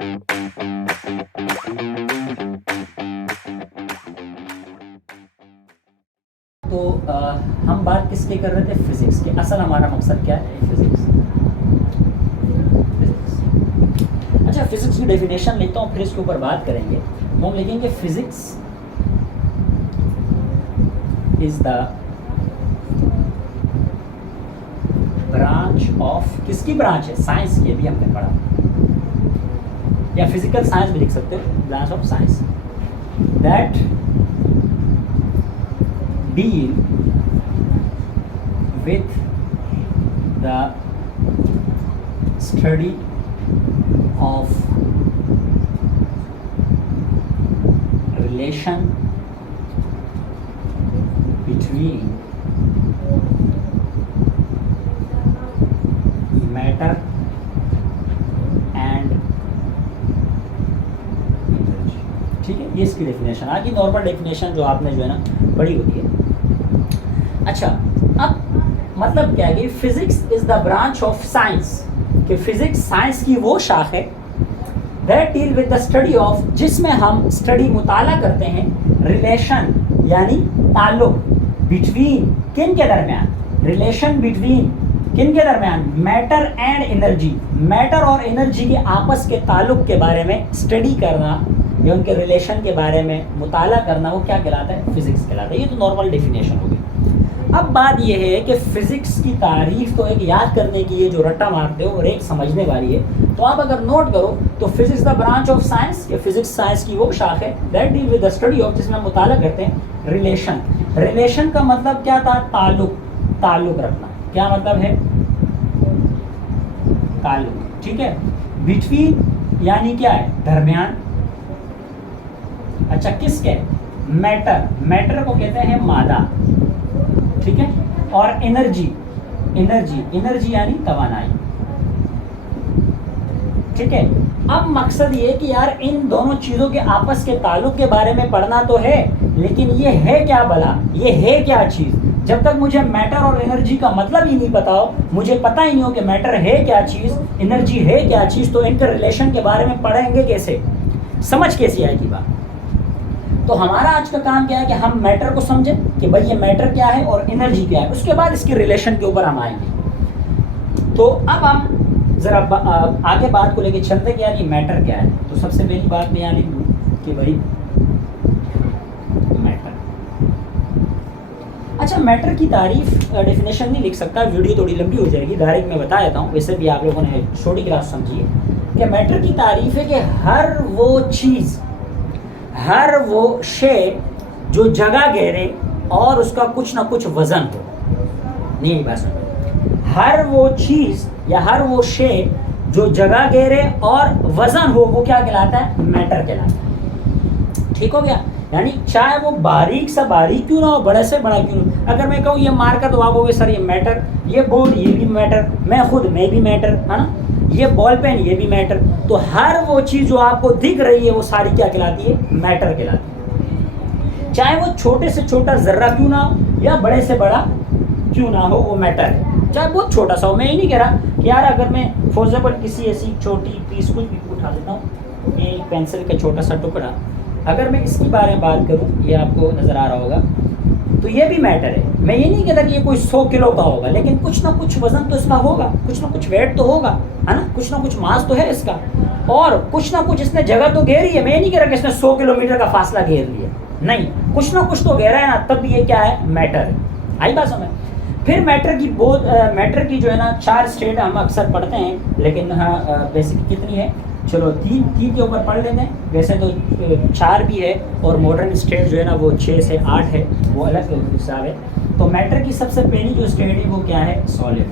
तो हम बात किसकी कर रहे थे? फिजिक्स की। असल हमारा मकसद क्या है? फिजिक्स। अच्छा, फिजिक्स की डेफिनेशन लेता हूँ, फिर इसके ऊपर बात करेंगे। हम लिखेंगे physics is the branch of, किसकी ब्रांच है? साइंस की। अभी हमने पढ़ा, या फिजिकल साइंस भी लिख सकते हो, branch of science that deal with the study of relation between matter and energy। ठीक है, ये इसकी डेफिनेशन। आगे नॉर्मल डेफिनेशन जो आपने जो है ना पढ़ी होती है। अच्छा, अब मतलब क्या है कि physics is the branch of science, कि फिजिक्स साइंस की वो शाख है that deal with the study of, जिसमें हम स्टडी मुताला करते हैं, रिलेशन यानी ताल्लुक, बिटवीन किन के दरमियान, रिलेशन बिटवीन किन के दरमियान, मैटर एंड एनर्जी, मैटर और एनर्जी के आपस के ताल्लुक के बारे में स्टडी करना या उनके रिलेशन के बारे में मुताला करना, वो क्या कहलाता है? फिजिक्स कहलाता है। ये तो नॉर्मल डेफिनेशन होगी। अब बात ये है कि फिजिक्स की तारीफ तो एक याद करने की, ये जो रट्टा मारते हो, और एक समझने वाली है। तो आप अगर नोट करो तो physics the branch of science, ये फिजिक्स साइंस की वो शाख है that deal with the study of, जिसमें हम मुताला करते हैं रिलेशन। रिलेशन का मतलब क्या था? ताल्लुक, ताल्लुक रखना। क्या मतलब है? ताल्लुक। ठीक है, बिटवीन यानी क्या है? दरमियान। अच्छा, किसके? मैटर, मैटर को कहते हैं मादा। ठीक है, और एनर्जी, एनर्जी, एनर्जी यानी तवानाई। ठीक है, अब मकसद ये कि यार इन दोनों चीजों के आपस के ताल्लुक के बारे में पढ़ना तो है, लेकिन ये है क्या भला, ये है क्या चीज? जब तक मुझे मैटर और एनर्जी का मतलब ही नहीं पता हो, मुझे पता ही नहीं हो कि मैटर है क्या चीज, एनर्जी है क्या चीज, तो इनके रिलेशन के बारे में पढ़ेंगे कैसे? समझ कैसी आएगी बात? तो हमारा आज का काम क्या है कि हम मैटर को समझें कि भाई ये मैटर क्या है और एनर्जी क्या है, उसके बाद इसके रिलेशन के ऊपर हम आएंगे। तो अब हम जरा आगे बात को लेके चलते कि यार ये मैटर क्या है। तो सबसे पहली बात मैं यहाँ लिख दूँ कि भाई मैटर। अच्छा, मैटर की तारीफ डेफिनेशन नहीं लिख सकता, वीडियो थोड़ी लंबी हो जाएगी, डायरेक्ट मैं बता देता हूँ। वैसे भी आप लोगों ने छोटी क्लास समझी है कि मैटर की तारीफ है कि हर वो चीज़, हर वो शे जो जगह घेरे और उसका कुछ ना कुछ वजन हो। नहीं बस, हर वो चीज या हर वो शे जो जगह घेरे और वजन हो, वो क्या कहलाता है? मैटर कहलाता है। ठीक हो गया? यानी चाहे वो बारीक सा बारीक क्यों ना हो, बड़े से बड़ा क्यों ना हो। अगर मैं कहूँ ये मार्कर, तो आप कहोगे सर ये मैटर, ये बोर्ड ये भी मैटर, मैं खुद मैं भी मैटर, है ना, ये बॉल पेन ये भी मैटर। तो हर वो चीज़ जो आपको दिख रही है वो सारी क्या कहलाती है? मैटर कहलाती है। चाहे वो छोटे से छोटा जर्रा क्यों ना हो या बड़े से बड़ा क्यों ना हो, वो मैटर है। चाहे बहुत छोटा सा हो। मैं ये नहीं कह रहा कि यार अगर मैं फॉर एग्जाम्पल किसी ऐसी छोटी पीस कुछ भी उठा देता हूँ, एक पेंसिल का छोटा सा टुकड़ा, अगर मैं इसके बारे में बात करूँ, ये आपको नज़र आ रहा होगा, तो ये भी मैटर है। मैं ये नहीं कहता कि ये कोई 100 किलो का होगा, लेकिन कुछ ना कुछ वजन तो इसका होगा, कुछ ना कुछ वेट तो होगा, है ना, कुछ ना कुछ मास तो है इसका, और कुछ ना कुछ इसने जगह तो घेरी है। मैं ये नहीं कह रहा कि इसने 100 किलोमीटर का फासला घेर लिया, नहीं, कुछ ना कुछ तो घेरा है ना, तब भी ये क्या है? मैटर है। आई बात समझ? फिर मैटर की जो है ना 4 स्टेट हम अक्सर पढ़ते हैं, लेकिन हाँ बेसिक कितनी है? चलो तीन के ऊपर पढ़ लेते हैं। वैसे तो 4 भी है, और मॉडर्न स्टेट जो है ना वो 6 से 8 है, वो अलग हिसाब है। तो मैटर की सबसे पहली जो स्टेट है वो क्या है? सॉलिड।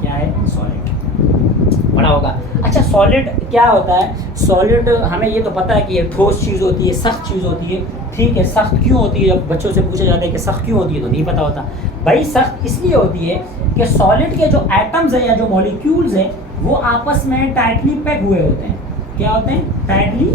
क्या है? सॉलिड। पढ़ा होगा। अच्छा, सॉलिड क्या होता है? सॉलिड हमें ये तो पता है कि ये ठोस चीज़ होती है, सख्त चीज़ होती है। ठीक है, सख्त क्यों होती है? जब बच्चों से पूछा जाता है कि सख्त क्यों होती है, तो नहीं पता होता। भाई सख्त इसलिए होती है कि सॉलिड के जो एटम्स हैं या जो मॉलिक्यूल्स हैं वो आपस में टाइटली पैक हुए होते हैं। क्या होते हैं? टाइटली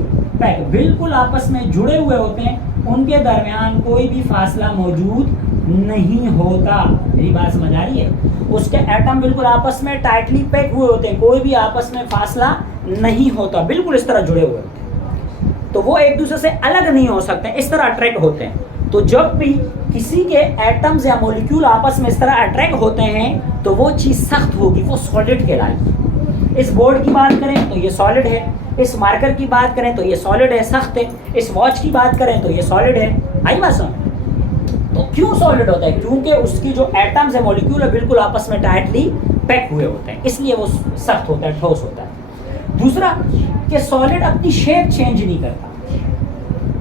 पैक, बिल्कुल आपस में जुड़े हुए होते हैं, उनके दरमियान कोई भी फासला मौजूद नहीं होता। मेरी बात समझ आ रही है? उसके एटम बिल्कुल आपस में टाइटली पैक हुए होते हैं, कोई भी आपस में फासला नहीं होता, बिल्कुल इस तरह जुड़े हुए होते हैं, तो वो एक दूसरे से अलग नहीं हो सकते, इस तरह अट्रैक्ट होते हैं। तो जब भी किसी के एटम्स या मॉलिक्यूल आपस में इस तरह अट्रैक्ट होते हैं तो वो चीज़ सख्त होगी, वो सॉलिड कहलाएगी। इस बोर्ड की बात करें तो ये सॉलिड है, इस मार्कर की बात करें तो ये सॉलिड है, सख्त है। इस वॉच की बात करें तो ये सॉलिड है। आई बात समझ? तो क्यों सॉलिड होता है? क्योंकि उसकी जो एटम्स है, मॉलिक्यूल है, बिल्कुल आपस में टाइटली पैक हुए होते हैं, इसलिए वो सख्त होता है, ठोस होता है। दूसरा कि सॉलिड अपनी शेप चेंज नहीं करता,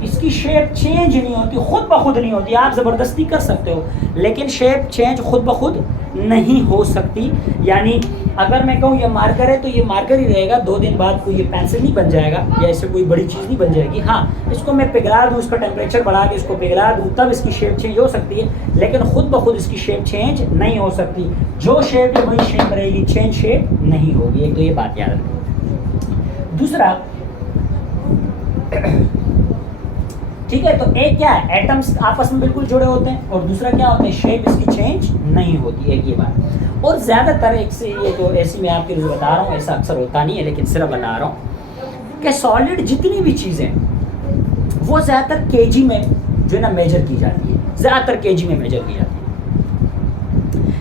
इसकी शेप चेंज नहीं होती, खुद ब खुद नहीं होती। आप ज़बरदस्ती कर सकते हो लेकिन शेप चेंज खुद ब खुद नहीं हो सकती। यानी अगर मैं कहूँ ये मार्कर है तो ये मार्कर ही रहेगा, 2 दिन बाद कोई ये पेंसिल नहीं बन जाएगा या इससे कोई बड़ी चीज़ नहीं बन जाएगी। हाँ, इसको मैं पिघला दूँ, इसका टेम्परेचर बढ़ा के इसको पिघला दूँ, तब इसकी शेप चेंज हो सकती है, लेकिन खुद ब खुद इसकी शेप चेंज नहीं हो सकती। जो शेप है वही शेप रहेगी, चेंज शेप नहीं होगी। एक तो ये बात याद रखें। दूसरा, ठीक है, तो एक क्या है, एटम्स आपस में बिल्कुल जुड़े होते हैं, और दूसरा क्या होता है, शेप इसकी चेंज नहीं होती है, ये बात। और ज़्यादातर एक से ये तो ऐसी मैं आपके लिए बता रहा हूँ, ऐसा अक्सर होता नहीं है लेकिन सिर्फ बता रहा हूँ कि सॉलिड जितनी भी चीज़ें वो ज़्यादातर केजी में जो है ना मेजर की जाती है, ज़्यादातर केजी में मेजर की जाती है।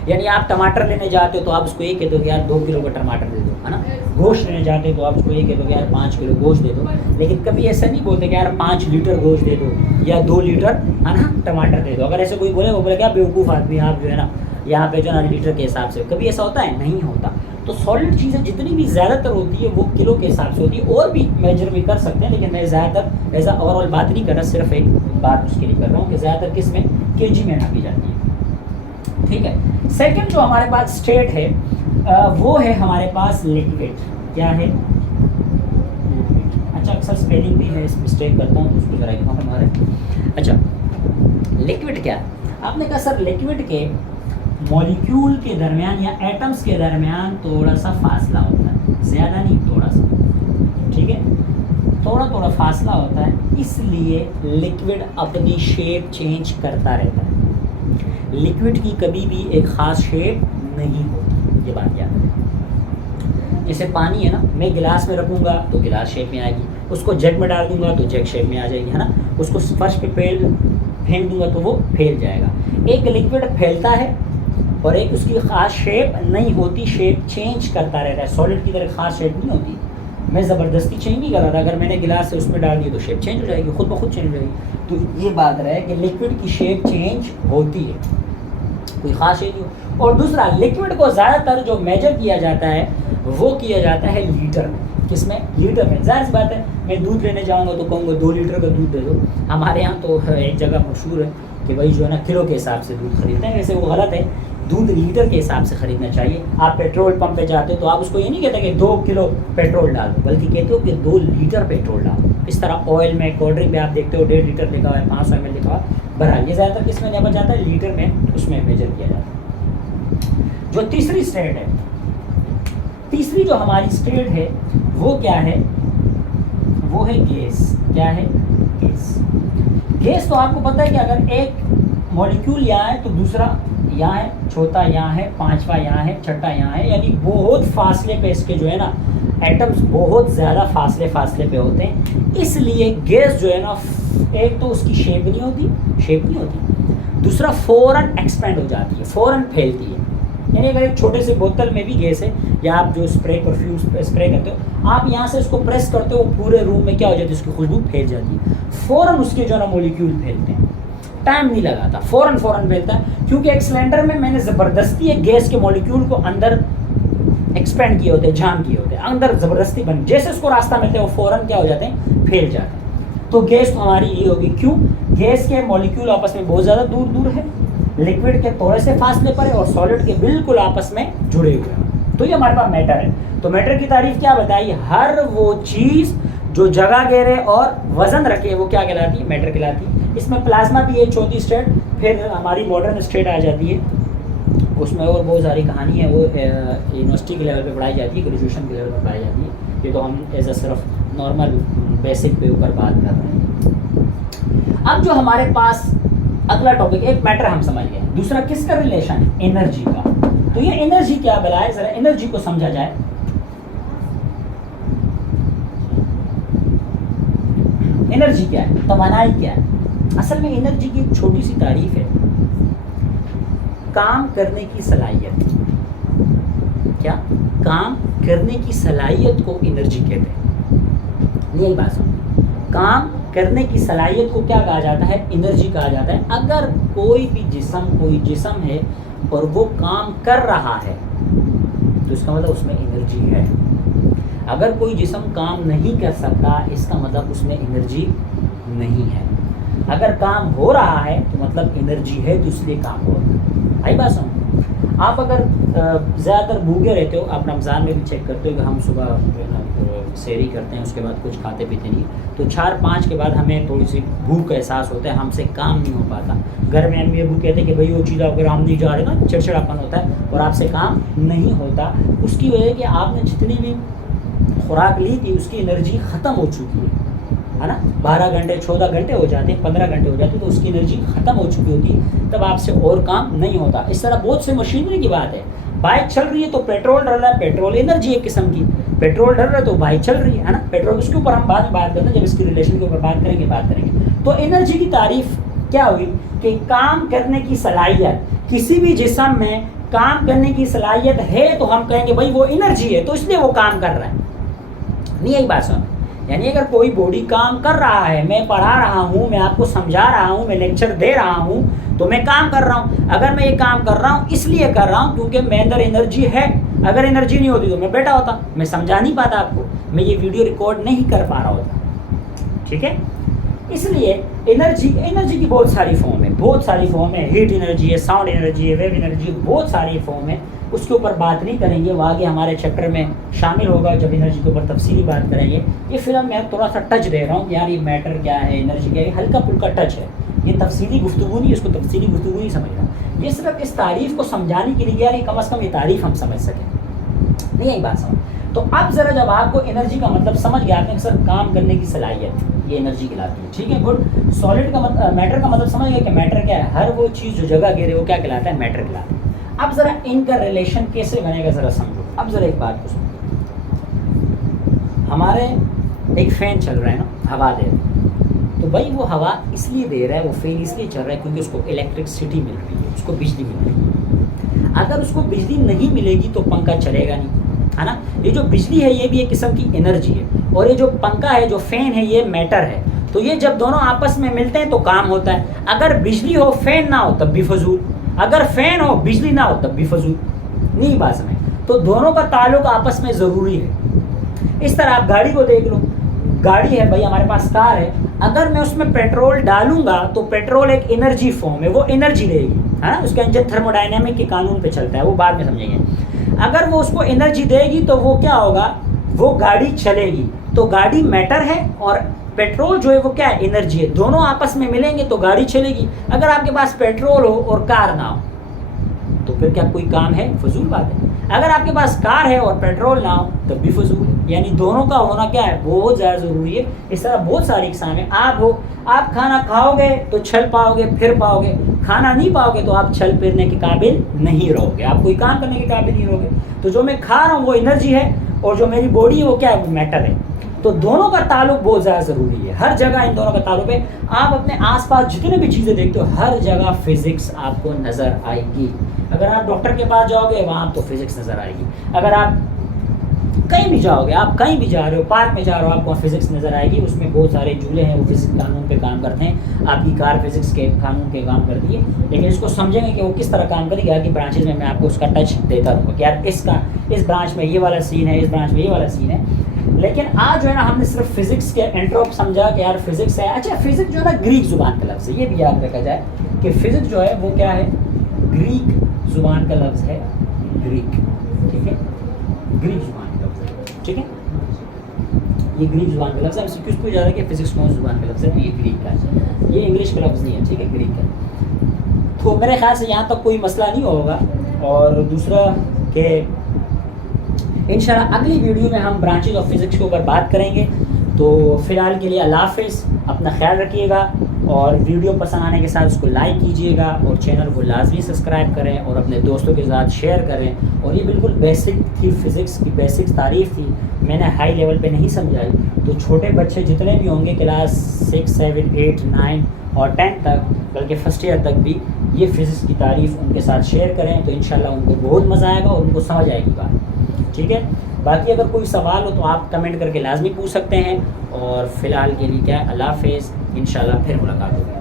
यानी आप टमाटर लेने जाते हो तो आप उसको ये कह दो कि यार 2 किलो का टमाटर दे दो, है ना। गोश्त लेने जाते हो तो आप उसको ये कह दो कि यार 5 किलो गोश्त दे दो, लेकिन कभी ऐसा नहीं बोलते कि यार 5 लीटर गोश्त दे दो या 2 लीटर, है ना, टमाटर दे दो। अगर ऐसे कोई बोले, वो बोले क्या बेवकूफ़ आदमी आप, जो है ना यहाँ पे जो है ना लीटर के हिसाब से, कभी ऐसा होता है? नहीं होता। तो सॉलिड चीज़ें जितनी भी ज़्यादातर होती है वो किलो के हिसाब से होती है, और भी मेजर भी कर सकते हैं, लेकिन मैं ज़्यादातर ऐसा ओवरऑल बात नहीं कर रहा, सिर्फ एक बात उसके लिए कर रहा हूँ कि ज़्यादातर किस में, केजी में नापी जाती है। ठीक है। सेकंड जो हमारे पास स्टेट है वो है हमारे पास लिक्विड। क्या है? अच्छा, अक्सर स्पेलिंग भी है, मिस्टेक करता हूँ, उसको जरा लिखा हमारे। अच्छा, लिक्विड क्या है? आपने कहा सर लिक्विड के मॉलिक्यूल के दरमियान या एटम्स के दरमियान थोड़ा सा फासला होता है, ज़्यादा नहीं, थोड़ा सा। ठीक है, थोड़ा थोड़ा फासला होता है, इसलिए लिक्विड अपनी शेप चेंज करता रहता है। लिक्विड की कभी भी एक ख़ास शेप नहीं होती, ये बात याद है। जैसे पानी है ना, मैं गिलास में रखूँगा तो गिलास शेप में आएगी, उसको जग में डाल दूँगा तो जग शेप में आ जाएगी, है ना। उसको फर्श पे फेंक दूँगा तो वो फैल जाएगा। एक लिक्विड फैलता है और एक उसकी ख़ास शेप नहीं होती, शेप चेंज करता रहता है। सॉलिड की तरह ख़ास शेप नहीं होती। मैं ज़बरदस्ती चेंज नहीं कर रहा था, अगर मैंने गिलास से उसमें डाल दिया तो शेप चेंज हो जाएगी, खुद ब खुद चेंज हो जाएगी। तो ये बात रहे कि लिक्विड की शेप चेंज होती है, कोई ख़ास शेप नहीं हो। और दूसरा, लिक्विड को ज़्यादातर जो मेजर किया जाता है वो किया जाता है लीटर में। किसमें? लीटर में। ज़ाहिर सी बात है, मैं दूध लेने जाऊँगा तो कहूँगा 2 लीटर का दूध दे दो। हमारे यहाँ तो एक जगह मशहूर है कि भाई जो है ना किलो के हिसाब से दूध खरीदते हैं, वैसे वो गलत है, दूध लीटर के हिसाब से ख़रीदना चाहिए। आप पेट्रोल पंप पे जाते हो तो आप उसको ये नहीं कहते कि 2 किलो पेट्रोल डाल दो, बल्कि कहते हो कि 2 लीटर पेट्रोल डाल दो। इस तरह ऑयल में, कोल्ड ड्रिंक में आप देखते हो 1.5 लीटर लिखा हुआ है, 500 ml लिखा हुआ है, बहरहाल ये ज़्यादातर किस में जमा जाता है? लीटर में, उसमें मेजर किया जाता है। जो तीसरी स्टेट है, तीसरी जो हमारी स्टेट है वो क्या है? वो है गैस। क्या है? गैस। गैस तो आपको पता है कि अगर एक मॉलिक्यूल यहाँ है तो दूसरा यहाँ है, चौथा यहाँ है, पांचवा यहाँ है, छठा यहाँ है, यानी बहुत फासले पे इसके जो है ना एटम्स बहुत ज़्यादा फासले पे होते हैं। इसलिए गैस जो है ना, एक तो उसकी शेप नहीं होती, दूसरा फ़ौरन एक्सपेंड हो जाती है, फ़ौरन फैलती है। यानी अगर एक छोटे से बोतल में भी गैस है, या आप जो परफ्यूम स्प्रे करते हो, आप यहाँ से उसको प्रेस करते हो, पूरे रूम में क्या हो जाती है, उसकी खुशबू फैल जाती है। फ़ौरन उसके जो है ना मॉलिक्यूल फैलते हैं, टाइम नहीं लगाता, फ़ौरन फैलता है। क्योंकि एक सिलेंडर में मैंने ज़बरदस्ती एक गैस के मॉलिक्यूल को अंदर एक्सपेंड किए होते हैं, जाम किए होते हैं, अंदर ज़बरदस्ती बन, जैसे उसको रास्ता मिलता है वो फ़ौरन क्या हो जाते हैं, फैल जाते हैं। तो गैस तो हमारी ये होगी। क्यों? गैस के मॉलिक्यूल आपस में बहुत ज़्यादा दूर है, लिक्विड के थोड़े से फासले पर है, और सॉलिड के बिल्कुल आपस में जुड़े हुए हैं। तो ये हमारे पास मैटर है। तो मैटर की तारीफ क्या बताई? हर वो चीज़ जो जगह घेरे और वजन रखे वो क्या कहलाती है? मैटर कहलाती है। इसमें प्लाज्मा भी है, चौथी स्टेट। फिर हमारी मॉडर्न स्टेट आ जाती है, उसमें और बहुत सारी कहानी है, वो यूनिवर्सिटी के लेवल पे पढ़ाई जाती है, ग्रेजुएशन के लेवल पे पढ़ाई जाती है। ये तो हम एज अ सिर्फ नॉर्मल बेसिक पे ऊपर बात कर रहे हैं। अब जो हमारे पास अगला टॉपिक, एक मैटर हम समझ गए, दूसरा किसका रिलेशन है, एनर्जी का। तो ये एनर्जी क्या बला है, जरा एनर्जी को समझा जाए। एनर्जी क्या है, तवानाई क्या है। असल में एनर्जी की एक छोटी सी तारीफ है, काम करने की सलाहियत। क्या, काम करने की सलाहियत को एनर्जी कहते हैं। यही बात सुनो, काम करने की सलाहियत को क्या कहा जाता है, एनर्जी कहा जाता है। अगर कोई जिस्म है और वो काम कर रहा है तो इसका मतलब उसमें एनर्जी है। अगर कोई जिस्म काम नहीं कर सकता, इसका मतलब उसमें एनर्जी नहीं है। अगर काम हो रहा है तो मतलब एनर्जी है, तो इसलिए काम हो रहा है। आई बात सुनो, आप अगर ज़्यादातर भूखे रहते हो, आप रमज़ान में भी चेक करते हो कि हम सुबह जो है ना सेहरी करते हैं, उसके बाद कुछ खाते पीते नहीं, तो 4-5 के बाद हमें थोड़ी सी भूख का एहसास होता है, हमसे काम नहीं हो पाता। घर में अम्मी अबू कहते हैं कि भाई वो चीज़ अगर हम नहीं जा रहे ना, चिड़चिड़ापन होता है और आपसे काम नहीं होता। उसकी वजह कि आपने जितनी भी खुराक ली थी उसकी एनर्जी ख़त्म हो चुकी है ना। 12 घंटे 14 घंटे हो जाते हैं, 15 घंटे हो जाते हैं, तो उसकी एनर्जी ख़त्म हो चुकी होती है, तब आपसे और काम नहीं होता। इस तरह बहुत से मशीनरी की बात है। बाइक चल रही है तो पेट्रोल डल रहा है, पेट्रोल एनर्जी एक किस्म की, पेट्रोल डल रहा है तो बाइक चल रही है ना। पेट्रोल, उसके ऊपर हम बाद में बात करते हैं, जब इसकी रिलेशन के ऊपर बात करेंगे। तो एनर्जी की तारीफ क्या हुई कि काम करने की सलाहियत। किसी भी जिस्म में काम करने की सलाहियत है तो हम कहेंगे भाई वो एनर्जी है, तो इसलिए वो काम कर रहा है। नहीं, यही बात सुन, यानी अगर कोई बॉडी काम कर रहा है, मैं पढ़ा रहा हूँ, मैं आपको समझा रहा हूँ, मैं लेक्चर दे रहा हूँ, तो मैं काम कर रहा हूँ। अगर मैं ये काम कर रहा हूँ इसलिए कर रहा हूँ क्योंकि मेरे अंदर एनर्जी है। अगर एनर्जी नहीं होती तो मैं बैठा होता, मैं समझा नहीं पाता आपको, मैं ये वीडियो रिकॉर्ड नहीं कर पा रहा होता। ठीक है, इसलिए एनर्जी की बहुत सारी फॉर्म है। हीट एनर्जी है, साउंड एनर्जी है, वेव एनर्जी, बहुत सारी फॉर्म है। उसके ऊपर बात नहीं करेंगे, वो आगे हमारे चैप्टर में शामिल होगा जब एनर्जी के ऊपर तफसीली बात करेंगे। ये फिलहाल मैं थोड़ा सा टच दे रहा हूँ यार, ये मैटर क्या है, एनर्जी क्या है, हल्का फुल्का टच है, ये तफसीली गुफ्तगू नहीं, इसको तफसीली गुफ्तगू नहीं समझ रहा। ये सिर्फ इस तारीफ़ को समझाने के लिए यार, ये कम अज़ कम ये तारीफ़ हम समझ सकें। नहीं, यही बात समझ। तो अब ज़रा जब आपको एनर्जी का मतलब समझ गया, आपने सिर्फ काम करने की सलाहियत ये एनर्जी कहलाती है। ठीक है, गुड। सॉलिड का मैटर का मतलब समझ गया कि मैटर क्या है, हर वो चीज़ जो जगह घेरे वो क्या कहलाता है, मैटर कहलाता है। अब ज़रा इनका रिलेशन कैसे बनेगा ज़रा समझो। अब ज़रा एक बात को समझो, हमारे एक फ़ैन चल रहा है ना, हवा दे रहा है, तो भाई वो हवा इसलिए दे रहा है, वो फ़ैन इसलिए चल रहा है क्योंकि उसको इलेक्ट्रिसिटी मिल रही है, उसको बिजली मिल रही है। अगर उसको बिजली नहीं मिलेगी तो पंखा चलेगा नहीं, है ना। ये जो बिजली है ये भी एक किस्म की एनर्जी है, और ये जो पंखा है, जो फ़ैन है, ये मैटर है। तो ये जब दोनों आपस में मिलते हैं तो काम होता है। अगर बिजली हो फ़ैन ना हो तब भी फजूल, अगर फ़ैन हो बिजली ना हो तब भी फजूल। नहीं बात समझ। तो दोनों का ताल्लुक आपस में ज़रूरी है। इस तरह आप गाड़ी को देख लो, गाड़ी है भाई, हमारे पास कार है, अगर मैं उसमें पेट्रोल डालूंगा तो पेट्रोल एक एनर्जी फॉर्म है, वो एनर्जी देगी, है ना। उसका इंजन थर्मोडायनेमिक के कानून पे चलता है, वो बाद में समझेंगे। अगर वो उसको एनर्जी देगी तो वो क्या होगा, वो गाड़ी चलेगी। तो गाड़ी मैटर है और पेट्रोल जो है वो क्या है, एनर्जी है। दोनों आपस में मिलेंगे तो गाड़ी चलेगी। अगर आपके पास पेट्रोल हो और कार ना हो तो फिर क्या कोई काम है, फजूल बात है। अगर आपके पास कार है और पेट्रोल ना हो तब भी फजूल है। यानी दोनों का होना क्या है, बहुत ज़्यादा ज़रूरी है। इस तरह बहुत सारी इकसाम है। आप खाना खाओगे तो चल पाओगे फिर पाओगे, खाना नहीं पाओगे तो आप चल फिरने के काबिल नहीं रहोगे, आप कोई काम करने के काबिल नहीं रहोगे। तो जो मैं खा रहा हूँ वो एनर्जी है और जो मेरी बॉडी है वो क्या है, वो मैटर है। तो दोनों का ताल्लुक बहुत ज़्यादा ज़रूरी है। हर जगह इन दोनों का ताल्लुक है। आप अपने आसपास जितने भी चीज़ें देखते हो हर जगह फिज़िक्स आपको नज़र आएगी। अगर आप डॉक्टर के पास जाओगे वहाँ तो फिज़िक्स नज़र आएगी। अगर आप कहीं भी जाओगे, आप कहीं भी जा रहे हो, पार्क में जा रहे हो, आपको फिज़िक्स नज़र आएगी। उसमें बहुत सारे झूले हैं, वो फिज़िक्स कानून पे काम करते हैं। आपकी कार फिज़िक्स के कानून पे काम करती है, लेकिन इसको समझेंगे कि वो किस तरह काम करेगी। आगे ब्रांचेज में मैं आपको उसका टच देता रहूँगा कि यार इस ब्रांच में ये वाला सीन है, इस ब्रांच में ये वाला सीन है। लेकिन आज जो है ना हमने सिर्फ फिज़िक्स के एंट्रोप समझा कि यार फिज़िक्स है। अच्छा, फिज़िक्स जो है ना ग्रीक ज़ुबान का लफ्ज़ है, ये भी याद रखा जाए कि फ़िज़िक्स जो है वो क्या है, ग्रीक ज़ुबान का लफ्ज़ है, ग्रीक। ठीक है, ग्रीक ज़ुबान का लफ्ज़ है। ठीक है, ये ग्रीक ज़ुबान का लफ्ज़ है। हमसे कुछ पूछा था कि फ़िज़िक्स कौन ज़ुबान का लफ्ज़ है, तो ये ग्रीक का है, ये इंग्लिश का लफ्ज़ नहीं है। ठीक है, ग्रीक का। तो मेरे ख्याल से यहाँ तक कोई मसला नहीं होगा। और दूसरा कि इंशाल्लाह अगली वीडियो में हम ब्रांचेज ऑफ फिज़िक्स के ऊपर बात करेंगे। तो फ़िलहाल के लिए अल्लाह हाफ़िज़, अपना ख्याल रखिएगा और वीडियो पसंद आने के साथ उसको लाइक कीजिएगा और चैनल को लाजमी सब्सक्राइब करें और अपने दोस्तों के साथ शेयर करें। और ये बिल्कुल बेसिक थी, फ़िज़िक्स की बेसिक तारीफ़ थी, मैंने हाई लेवल पे नहीं समझाई। तो छोटे बच्चे जितने भी होंगे क्लास 6, 7, 8, 9 और 10 तक, बल्कि फ़र्स्ट ईयर तक भी ये फ़िज़िक्स की तारीफ़ उनके साथ शेयर करें तो इंशाल्लाह उनको बहुत मज़ा आएगा और उनको समझ आएगी बात। ठीक है, बाकी अगर कोई सवाल हो तो आप कमेंट करके लाजमी पूछ सकते हैं। और फ़िलहाल के लिए क्या है, अल्लाह हाफ़िज़, इंशाल्लाह फिर मुलाकात होगी।